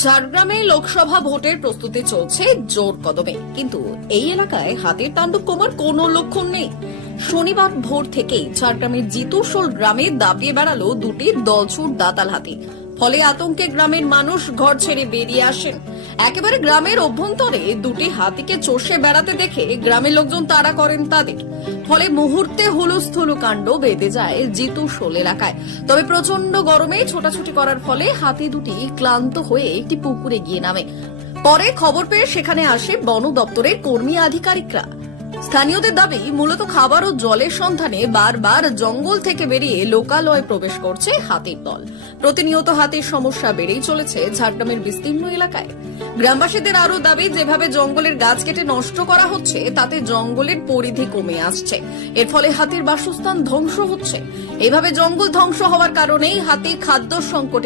ঝাড়গ্রামে লোকসভা ভোটের প্রস্তুতি চলছে জোর কদমে, কিন্তু এই এলাকায় হাতির তাণ্ডব কমার কোনো লক্ষণ নেই। শনিবার ভোর থেকেই ঝাড়গ্রামের জিতুশোল গ্রামে দাপিয়ে বেড়ালো দুটি দলছুট দাতাল হাতি। ফলে আতঙ্কে গ্রামের মানুষ ঘর ছেড়ে বেরিয়ে আসেন। একেবারে গ্রামের অভ্যন্তরে দুটি হাতিকে চষে বেড়াতে দেখে গ্রামের লোকজন তাড়া করেন তাদের। ফলে মুহূর্তে হুলস্থুলু কাণ্ড বেঁধে যায় জিতুশোল এলাকায়। তবে প্রচন্ড গরমে ছোটাছুটি করার ফলে হাতি দুটি ক্লান্ত হয়ে একটি পুকুরে গিয়ে নামে। পরে খবর পেয়ে সেখানে আসে বন দপ্তরের কর্মী আধিকারিকরা। স্থানীয়দের দাবি, মূলত খাবার ও জলের সন্ধানে বারবার জঙ্গল থেকে বেরিয়ে লোকালয়ে প্রবেশ করছে হাতির দল। প্রতিনিয়ত হাতির সমস্যা বেড়েই চলেছে ঝাড়গ্রামের বিস্তীর্ণ এলাকায়। গ্রামবাসীদের আরও দাবি, যেভাবে জঙ্গলের গাছ কেটে নষ্ট করা হচ্ছে তাতে জঙ্গলের পরিধি কমে আসছে। এর ফলে হাতির বাসস্থান ধ্বংস হচ্ছে। এভাবে জঙ্গল ধ্বংস হওয়ার কারণেই হাতি খাদ্য সংকটে